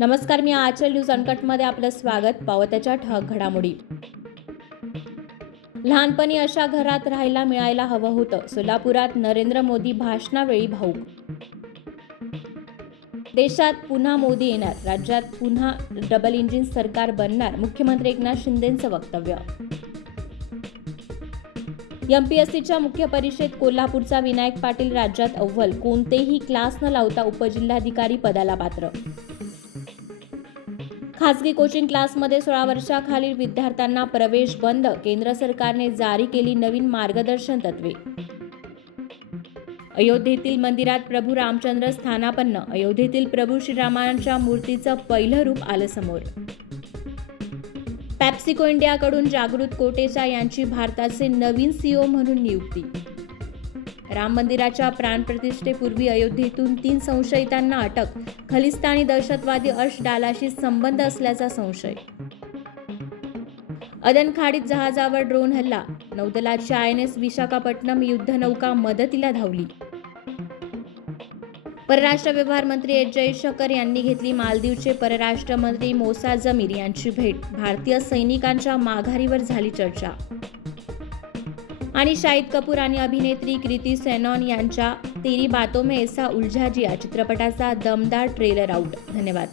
नमस्कार, मी आचल न्यूज अनकटमध्ये आपलं स्वागत. पावत्याच्या ठळक घडामोडी. लहानपणी अशा घरात राहायला मिळायला हवं होतं. सोलापुरात नरेंद्र मोदी भाषणावेळी भाऊक. देशात पुन्हा मोदी येणार, राज्यात पुन्हा डबल इंजिन सरकार बनणार, मुख्यमंत्री एकनाथ शिंदेंचं वक्तव्य. एमपीएससीच्या मुख्य परीक्षेत कोल्हापूरचा विनायक पाटील राज्यात अव्वल, कोणतेही क्लास न लावता उपजिल्हाधिकारी पदाला पात्र. खासगी कोचिंग क्लासमध्ये 16 वर्षाखालील विद्यार्थ्यांना प्रवेश बंद, केंद्र सरकारने जारी केली नवीन मार्गदर्शन तत्त्वे. अयोध्येतील मंदिरात प्रभू रामचंद्र स्थानापन्न, अयोध्येतील प्रभू श्रीरामांच्या मूर्तीचं पहिलं रूप आलं समोर. पेप्सिको इंडियाकडून जागृत कोटेचा यांची भारताचे नवीन सीईओ म्हणून नियुक्ती. राम मंदिराच्या प्राणप्रतिष्ठेपूर्वी अयोध्येतून 3 संशयितांना अटक, खलिस्तानी दहशतवादी अर्श डालाशी संबंध असल्याचा संशय. अदन खाडीत जहाजावर ड्रोन हल्ला, नौदलाची INS विशाखापट्टणम युद्धनौका मदतीला धावली. परराष्ट्र व्यवहार मंत्री एस जयशंकर यांनी घेतली मालदीवचे परराष्ट्र मंत्री मोसा जमीर यांची भेट, भारतीय सैनिकांच्या माघारीवर झाली चर्चा. आणि शाहिद कपूर आणि अभिनेत्री कृती सेनॉन यांच्या तेरी बातों में ऐसा उलझा जिया चित्रपटाचा दमदार ट्रेलर आउट. धन्यवाद.